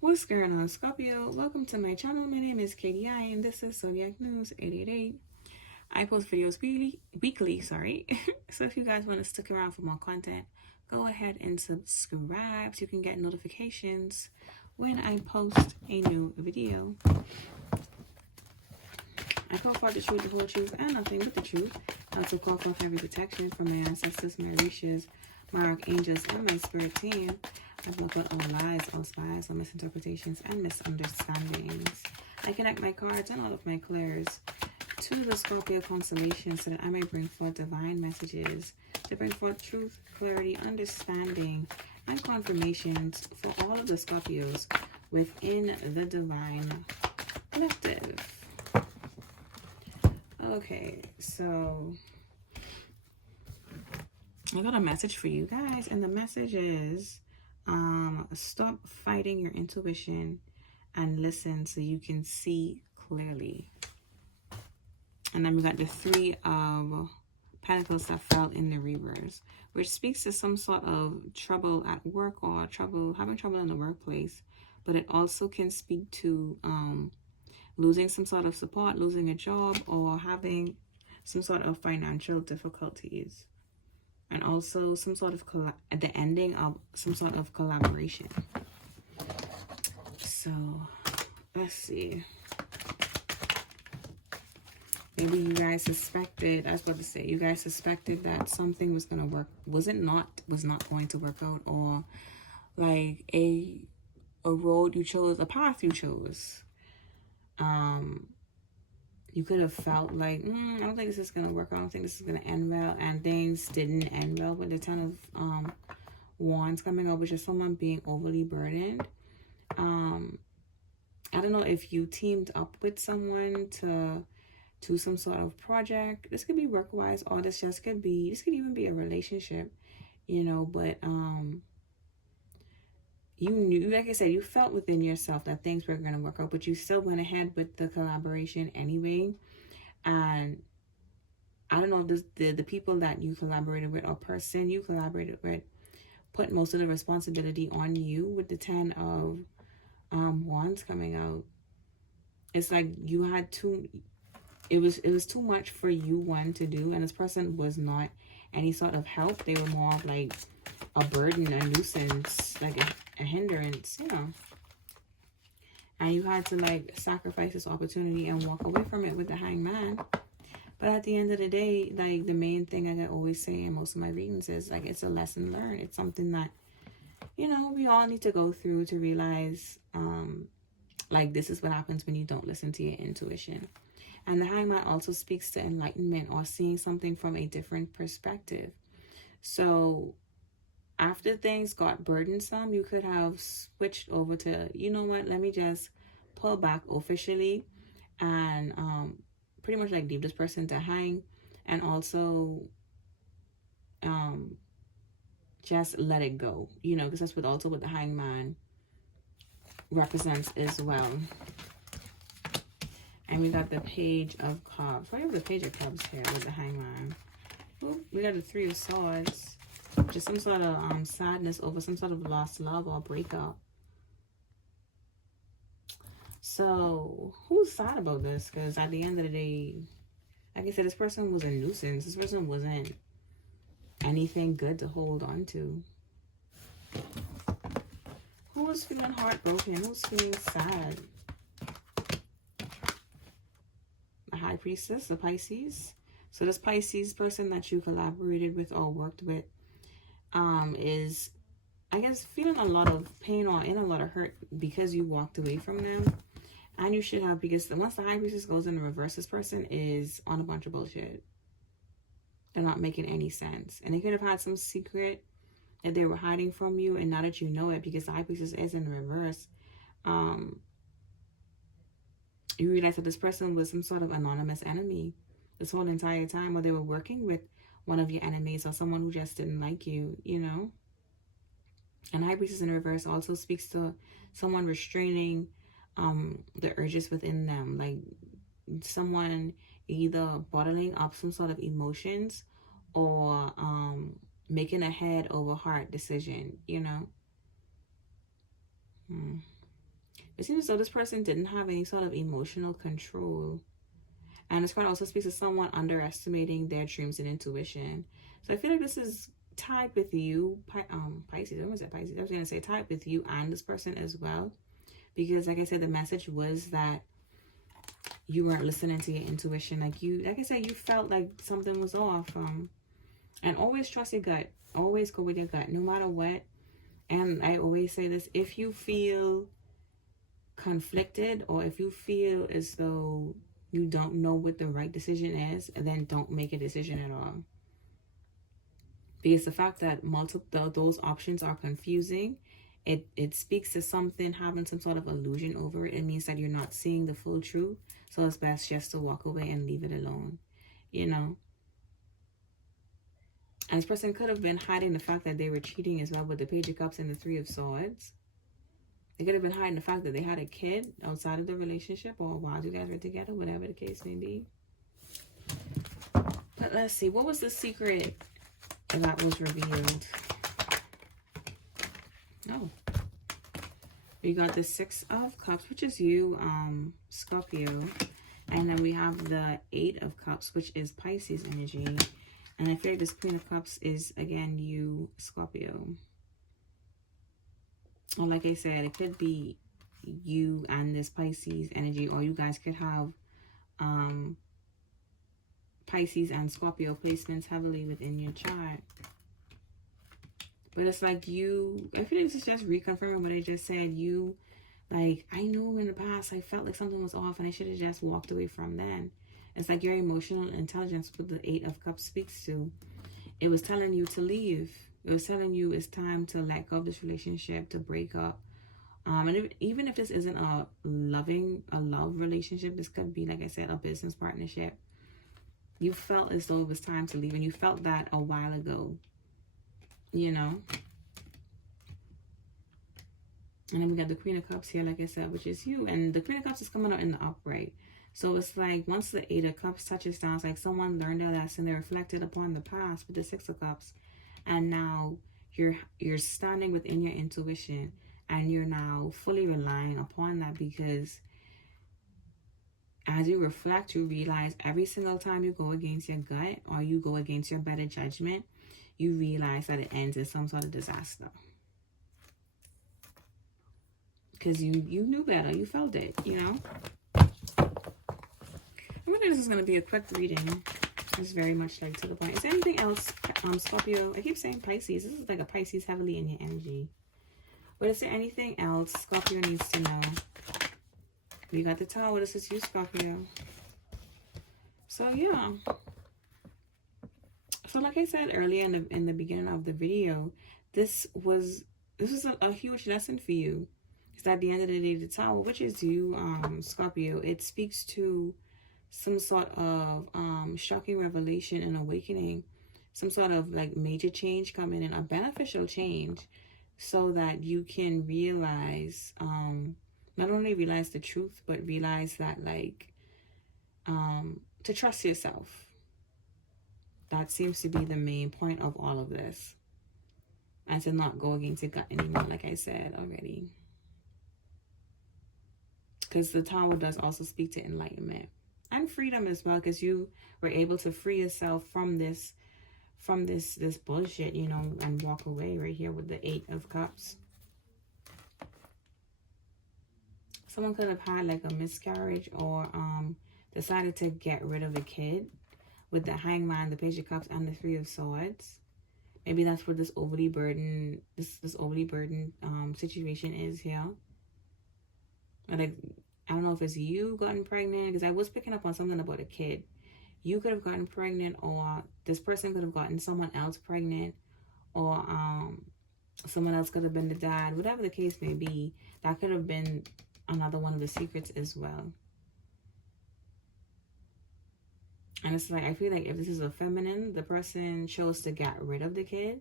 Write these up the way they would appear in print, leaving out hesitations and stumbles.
What's going on, Scorpio? Welcome to my channel. My name is KDI and this is Zodiac News 888. I post videos weekly, sorry. So if you guys want to stick around for more content, go ahead and subscribe so you can get notifications when I post a new video. I call for the truth, the whole truth, and nothing but the truth. I also call for every protection from my ancestors, my rishas, my archangels, and my spirit team. I block out all lies, all spies, all misinterpretations, and misunderstandings. I connect my cards and all of my clairs to the Scorpio constellation so that I may bring forth divine messages to bring forth truth, clarity, understanding, and confirmations for all of the Scorpios within the divine collective. Okay, so I got a message for you guys, and the message is stop fighting your intuition and listen so you can see clearly. And then we got the Three of Pentacles that fell in the reverse, which speaks to some sort of trouble at work or having trouble in the workplace, but it also can speak to losing some sort of support, losing a job, or having some sort of financial difficulties. And also some sort of at the ending of some sort of collaboration. So let's see. Maybe you guys suspected, I was about to say, you guys suspected that something was going to work, was not going to work out, or like a road you chose, a path you chose. You could have felt like, I don't think this is going to work. I don't think this is going to end well. And things didn't end well with the Ten of Wands coming up, which is someone being overly burdened. I don't know if you teamed up with someone to do some sort of project. This could be work-wise, or this could even be a relationship, you know, but you knew, like I said, you felt within yourself that things were going to work out, but you still went ahead with the collaboration anyway. And I don't know if the people that you collaborated with or person you collaborated with put most of the responsibility on you with the Ten of Wands coming out. It's like you had it was too much for you one to do, and this person was not any sort of help. They were more of like a burden, a nuisance, like a hindrance, you know. And you had to like sacrifice this opportunity and walk away from it with the Hangman. But at the end of the day, like the main thing I always say in most of my readings is like it's a lesson learned. It's something that, you know, we all need to go through to realize like this is what happens when you don't listen to your intuition. And the Hangman also speaks to enlightenment or seeing something from a different perspective. So after things got burdensome, you could have switched over to, you know what, let me just pull back officially and pretty much like leave this person to hang, and also just let it go, you know, because that's what the Hangman represents as well. And we got the Page of Cups. Why do we have the Page of Cups here with the Hangman? Ooh, we got the Three of Swords. Just some sort of sadness over some sort of lost love or breakup. So, who's sad about this? Because at the end of the day, like I said, this person was a nuisance. This person wasn't anything good to hold on to. Who was feeling heartbroken? Who's feeling sad? The High Priestess, the Pisces. So this Pisces person that you collaborated with or worked with is, I guess, feeling a lot of pain or in a lot of hurt because you walked away from them. And you should have, because once the High Priestess goes in the reverse, this person is on a bunch of bullshit. They're not making any sense. And they could have had some secret that they were hiding from you, and now that you know it, because the High Priestess is in the reverse, you realize that this person was some sort of anonymous enemy this whole entire time, or they were working with one of your enemies or someone who just didn't like you, you know. And High Priestess in reverse also speaks to someone restraining the urges within them, like someone either bottling up some sort of emotions or making a head over heart decision, you know. It seems as though this person didn't have any sort of emotional control. And this card also speaks to someone underestimating their dreams and intuition. So I feel like this is tied with you, Pisces. I almost said Pisces. I was going to say tied with you and this person as well. Because like I said, the message was that you weren't listening to your intuition. Like I said, you felt like something was off. And always trust your gut. Always go with your gut, no matter what. And I always say this, if you feel conflicted or if you feel as though you don't know what the right decision is, then don't make a decision at all. Because the fact that those options are confusing, it speaks to something having some sort of illusion over it. It means that you're not seeing the full truth. So it's best just to walk away and leave it alone, you know. And this person could have been hiding the fact that they were cheating as well with the Page of Cups and the Three of Swords. They could have been hiding the fact that they had a kid outside of the relationship or while you guys were together, whatever the case may be. But let's see, what was the secret that was revealed? Oh, we got the Six of Cups, which is you, Scorpio. And then we have the Eight of Cups, which is Pisces energy. And I feel like this Queen of Cups is, again, you, Scorpio. Or like I said, it could be you and this Pisces energy, or you guys could have Pisces and Scorpio placements heavily within your chart. But it's like you, I feel like this is just reconfirming what I just said. You, like, I know in the past I felt like something was off and I should have just walked away from then. It's like your emotional intelligence, what the Eight of Cups speaks to. It was telling you to leave. It was telling you it's time to let go of this relationship, to break up. And even if this isn't a love relationship, this could be, like I said, a business partnership. You felt as though it was time to leave, and you felt that a while ago, you know. And then we got the Queen of Cups here, like I said, which is you. And the Queen of Cups is coming out in the upright. So it's like once the Eight of Cups touches down, it's like someone learned their lesson. They reflected upon the past with the Six of Cups. And now you're standing within your intuition. And you're now fully relying upon that, because as you reflect, you realize every single time you go against your gut or you go against your better judgment, you realize that it ends in some sort of disaster. Because you knew better. You felt it, you know. I wonder if this is going to be a quick reading. It's very much like to the point. Is there anything else, Scorpio? I keep saying Pisces. This is like a Pisces heavily in your energy. But is there anything else Scorpio needs to know? We got the Tower. This is you, Scorpio. So, yeah. So, like I said earlier in the beginning of the video, this was a huge lesson for you. Because at the end of the day, the Tower, which is you, Scorpio, it speaks to some sort of shocking revelation and awakening, some sort of like major change coming in, a beneficial change, so that you can realize, not only realize the truth, but realize that, like, to trust yourself. That seems to be the main point of all of this, and to not go against your gut anymore, like I said already. Because the Tower does also speak to enlightenment and freedom as well, because you were able to free yourself from this bullshit, you know, and walk away right here with the Eight of Cups. Someone could have had like a miscarriage or decided to get rid of a kid with the Hangman, the Page of Cups, and the Three of Swords. Maybe that's what this overly burdened situation is here. Like, I don't know if it's you gotten pregnant, because I was picking up on something about a kid. You could have gotten pregnant, or this person could have gotten someone else pregnant, or someone else could have been the dad. Whatever the case may be, that could have been another one of the secrets as well. And it's like, I feel like if this is a feminine, the person chose to get rid of the kid.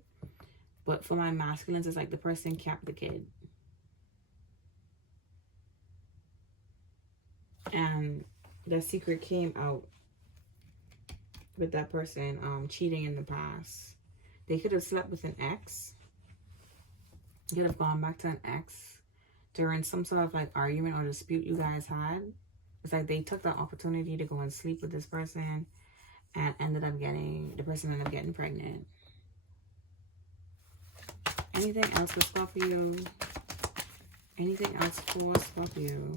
But for my masculines, it's like the person kept the kid. And the secret came out with that person cheating in the past. They could have slept with an ex. They could have gone back to an ex during some sort of like argument or dispute you guys had. It's like they took the opportunity to go and sleep with this person and the person ended up getting pregnant. Anything else for Scorpio? Anything else for Scorpio?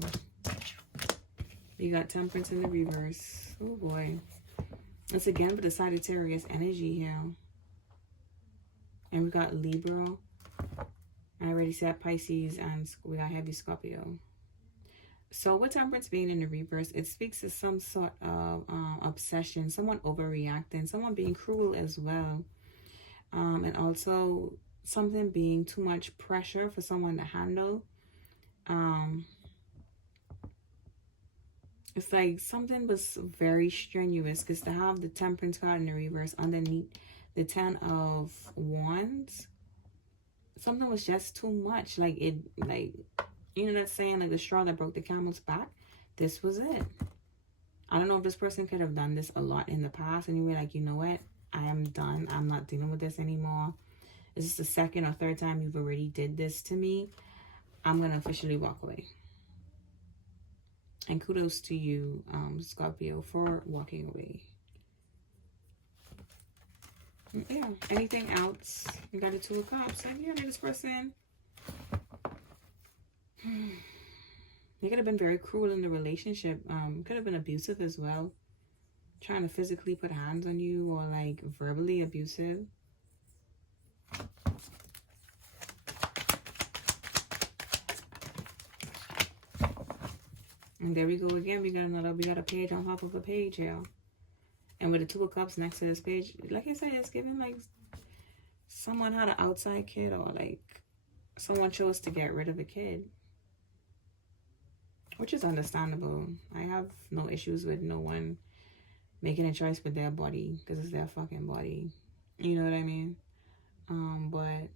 You got Temperance in the reverse. Oh boy. It's again with the Sagittarius energy here. And we got Libra. I already said Pisces, and we got heavy Scorpio. So with Temperance being in the reverse, it speaks to some sort of obsession, someone overreacting, someone being cruel as well. And also something being too much pressure for someone to handle. It's like something was very strenuous, because to have the Temperance card in the reverse underneath the 10 of Wands, something was just too much. Like it, like, you know that saying, like the straw that broke the camel's back? This was it. I don't know if this person could have done this a lot in the past and you were like, you know what? I am done. I'm not dealing with this anymore. This is the second or third time you've already did this to me. I'm going to officially walk away. And kudos to you, Scorpio, for walking away. Yeah, anything else? You got a Two of Cups. Like, yeah, this person, they could have been very cruel in the relationship. Could have been abusive as well. Trying to physically put hands on you, or like verbally abusive. And there we go again. We got a page on top of a page here. And with the Two of Cups next to this page, like I said, it's giving like someone had an outside kid, or like someone chose to get rid of a kid. Which is understandable. I have no issues with no one making a choice with their body, because it's their fucking body. You know what I mean? But...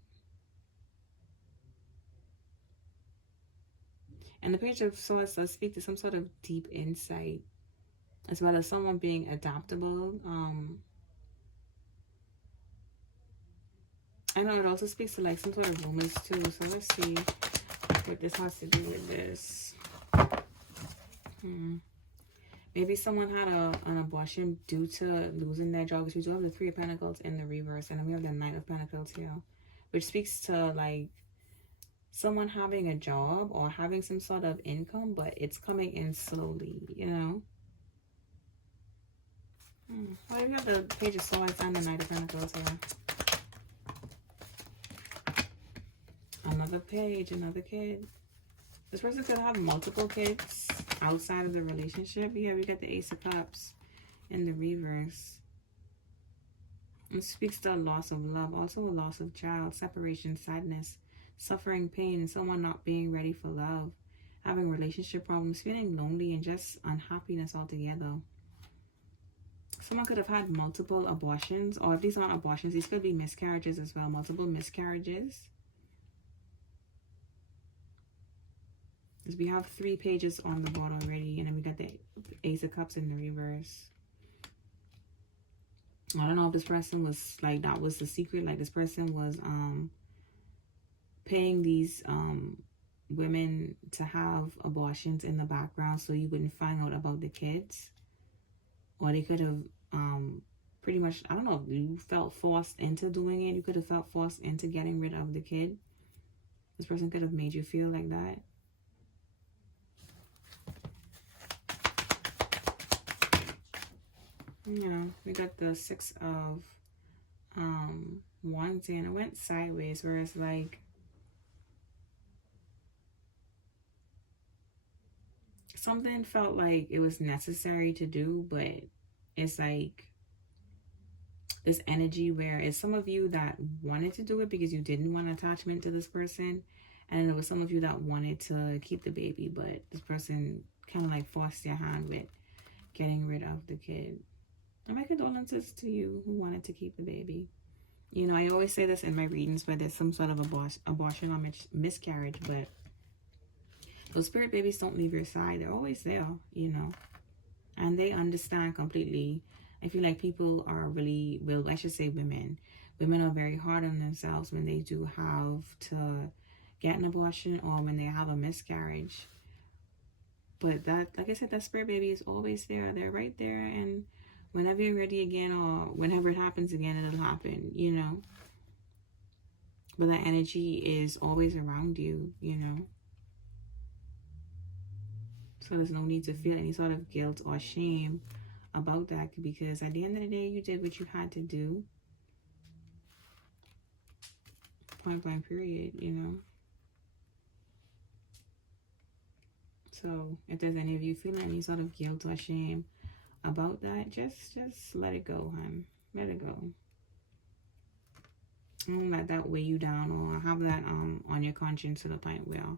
And the Page of Swords does speak to some sort of deep insight, as well as someone being adaptable. I know it also speaks to like some sort of rumors too. So let's see what this has to do with this. Maybe someone had an abortion due to losing their job, because we do have the Three of Pentacles in the reverse, and then we have the Knight of Pentacles here, which speaks to like someone having a job or having some sort of income, but it's coming in slowly, you know. Well, we have the Page of Swords and the Knight of Pentacles here. Another page, another kid. This person could have multiple kids outside of the relationship. Yeah, we got the Ace of Cups in the reverse. It speaks to a loss of love, also a loss of child, separation, sadness, suffering, pain, and someone not being ready for love, having relationship problems, feeling lonely, and just unhappiness altogether. Someone could have had multiple abortions, or if these aren't abortions, these could be miscarriages as well, multiple miscarriages. Because we have 3 pages on the board already, and then we got the Ace of Cups in the reverse. I don't know if this person was like, that was the secret, like this person was paying these women to have abortions in the background so you wouldn't find out about the kids. Or they could have pretty much, I don't know, if you felt forced into doing it. You could have felt forced into getting rid of the kid. This person could have made you feel like that. Yeah, we got the Six of Wands and it went sideways, where it's like something felt like it was necessary to do, but it's like this energy where it's some of you that wanted to do it because you didn't want attachment to this person, and there was some of you that wanted to keep the baby, but this person kind of like forced your hand with getting rid of the kid. And my condolences to you who wanted to keep the baby. You know, I always say this in my readings where there's some sort of abortion or miscarriage, but those spirit babies don't leave your side. They're always there, you know. And they understand completely. I feel like people are really, well, I should say women. Women are very hard on themselves when they do have to get an abortion or when they have a miscarriage. But that, like I said, that spirit baby is always there. They're right there, and whenever you're ready again, or whenever it happens again, it'll happen, you know. But that energy is always around you, you know. So there's no need to feel any sort of guilt or shame about that, because at the end of the day, you did what you had to do. Point blank period, you know. So if there's any of you feeling any sort of guilt or shame about that, just let it go, hon. Let it go. Don't let that weigh you down or have that on your conscience to the point where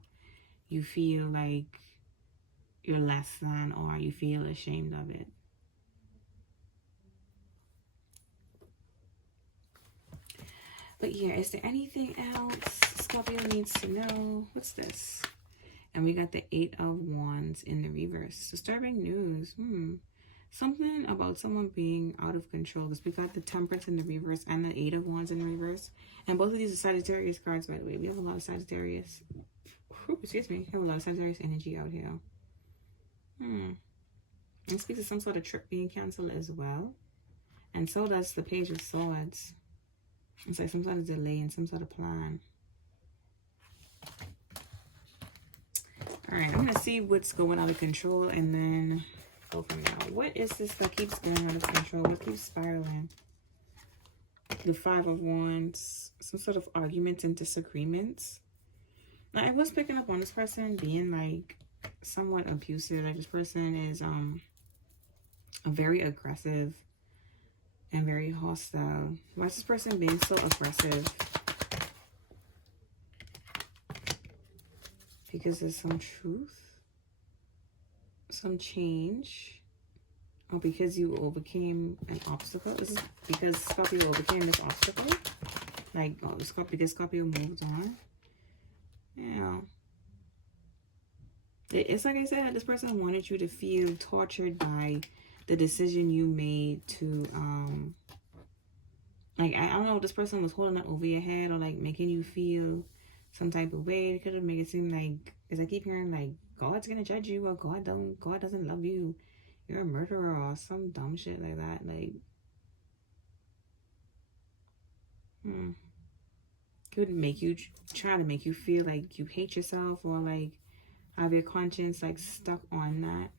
you feel like you're less than or you feel ashamed of it. But yeah, is there anything else Scorpio needs to know? What's this? And we got the 8 of Wands in the reverse. Disturbing news. Something about someone being out of control. Because we got the Temperance in the reverse and the 8 of Wands in the reverse. And both of these are Sagittarius cards, by the way. We have a lot of Sagittarius. Excuse me. We have a lot of Sagittarius energy out here. It speaks of some sort of trip being canceled as well. And so does the Page of Swords. It's like some sort of delay and some sort of plan. Alright, I'm going to see what's going out of control and then go from there. What is this that keeps going out of control? What keeps spiraling? The 5 of Wands. Some sort of arguments and disagreements. Now, I was picking up on this person being like somewhat abusive. Like this person is very aggressive and very hostile. Why is this person being so aggressive? Because there's some truth, some change, or because you overcame an obstacle. This is because Scorpio overcame this obstacle. Like, because Scorpio moved on. Yeah. It's like I said, this person wanted you to feel tortured by the decision you made to, like, I don't know if this person was holding it over your head or, like, making you feel some type of way. It could have made it seem like, because I keep hearing, like, God's gonna judge you, or God doesn't love you. You're a murderer, or some dumb shit like that. Like, could make you, try to make you feel like you hate yourself, or, like, have your conscience, like, stuck on that.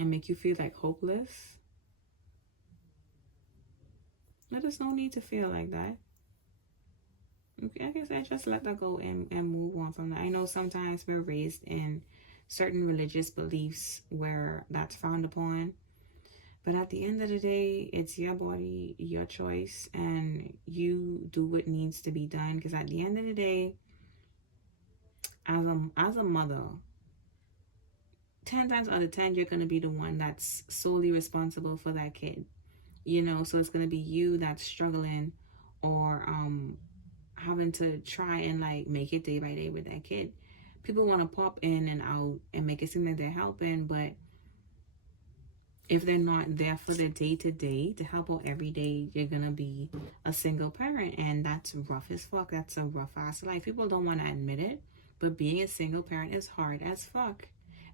And make you feel like hopeless. There's no need to feel like that. Okay, like I said, just let that go and move on from that. I know sometimes we're raised in certain religious beliefs where that's frowned upon. But at the end of the day, it's your body, your choice, and you do what needs to be done. Because at the end of the day, as a mother, 10 times out of 10, you're going to be the one that's solely responsible for that kid. You know, so it's going to be you that's struggling or having to try and, like, make it day by day with that kid. People want to pop in and out and make it seem like they're helping, but if they're not there for the day-to-day to help out every day, you're going to be a single parent, and that's rough as fuck. That's a rough-ass life. People don't want to admit it, but being a single parent is hard as fuck.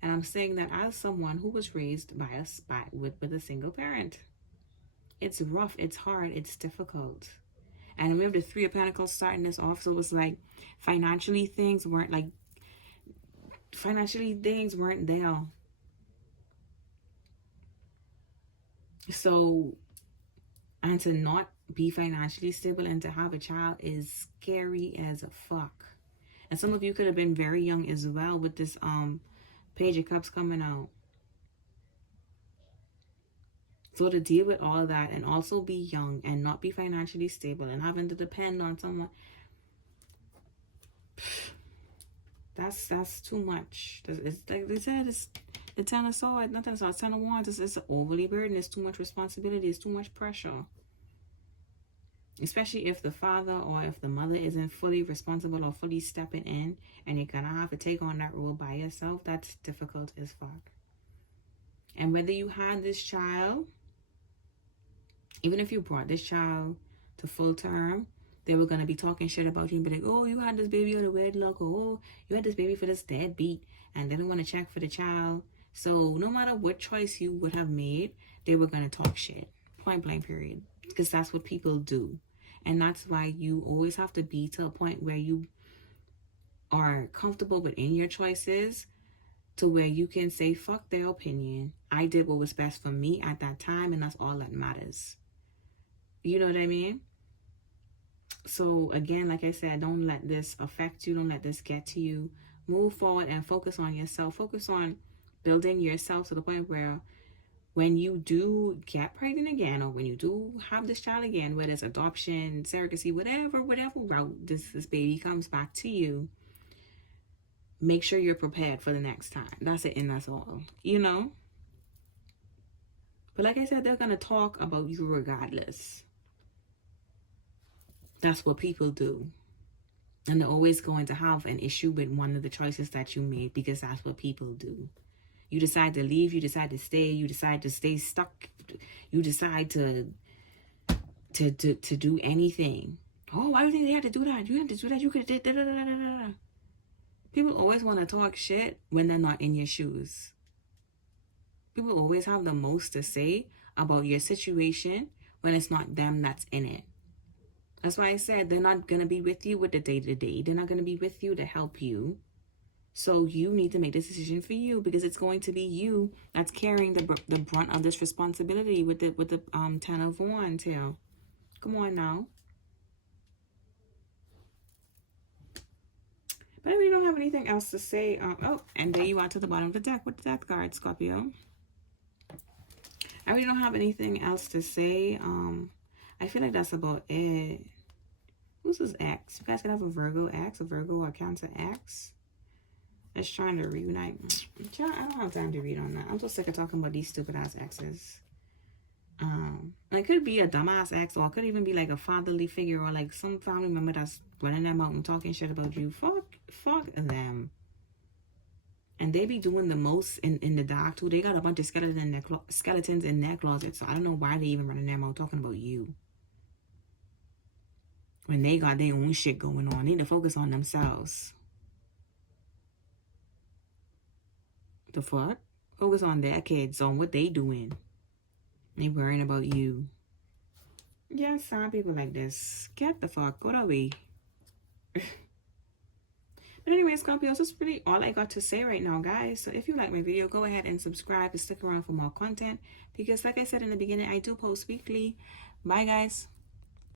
And I'm saying that as someone who was raised by with a single parent. It's rough, it's hard, it's difficult. And we have the 3 of Pentacles starting this off, so it was like financially things weren't there. So, and to not be financially stable and to have a child is scary as fuck. And some of you could have been very young as well with this Page of Cups coming out. So to deal with all of that and also be young and not be financially stable and having to depend on someone, that's too much. It's like they said, it's the 10 of Swords, not 10 of Swords, 10 of Wands. It's overly burdened. It's too much responsibility. It's too much pressure. Especially if the father or if the mother isn't fully responsible or fully stepping in, and you're gonna have to take on that role by yourself. That's difficult as fuck. And whether you had this child, even if you brought this child to full term, They were going to be talking shit about you and be like, oh, you had this baby on a wedlock, or oh, you had this baby for this deadbeat, and they don't want to check for the child. So no matter what choice you would have made, they were going to talk shit. Point blank period. Because that's what people do. And that's why you always have to be to a point where you are comfortable within your choices, to where you can say, fuck their opinion. I did what was best for me at that time, and that's all that matters. You know what I mean? So again, like I said, don't let this affect you. Don't let this get to you. Move forward and focus on yourself. Focus on building yourself to the point where when you do get pregnant again, or when you do have this child again, whether it's adoption, surrogacy, whatever route this baby comes back to you, make sure you're prepared for the next time. That's it, and that's all, you know? But like I said, they're going to talk about you regardless. That's what people do. And they're always going to have an issue with one of the choices that you made, because that's what people do. You decide to leave, you decide to stay, you decide to stay stuck, you decide to do anything. Oh, why do you think they had to do that? You had to do that, you could have did da. People always want to talk shit when they're not in your shoes. People always have the most to say about your situation when it's not them that's in it. That's why I said they're not going to be with you with the day-to-day. They're not going to be with you to help you. So you need to make this decision for you, because it's going to be you that's carrying the brunt of this responsibility with the 10 of Wands tail. Come on now. But I really don't have anything else to say. Oh, and there you are to the bottom of the deck with the death card, Scorpio. I really don't have anything else to say. I feel like that's about it. Who's this ex? You guys could have a Virgo ex, a Virgo or Cancer ex that's trying to reunite. I don't have time to read on that. I'm so sick of talking about these stupid ass exes. It could be a dumbass ex, or it could even be like a fatherly figure, or like some family member that's running them out and talking shit about you. Fuck them. And they be doing the most in the dark too. They got a bunch of skeletons in their closet, so I don't know why they even running them out talking about you, when they got their own shit going on. They need to focus on themselves. The fuck? Focus on their kids, on what they doing. They worrying about you. Yeah, some people like this. Get the fuck out of the way. But anyway, Scorpios, that's really all I got to say right now, guys. So if you like my video, go ahead and subscribe and stick around for more content, because like I said in the beginning, I do post weekly. Bye, guys.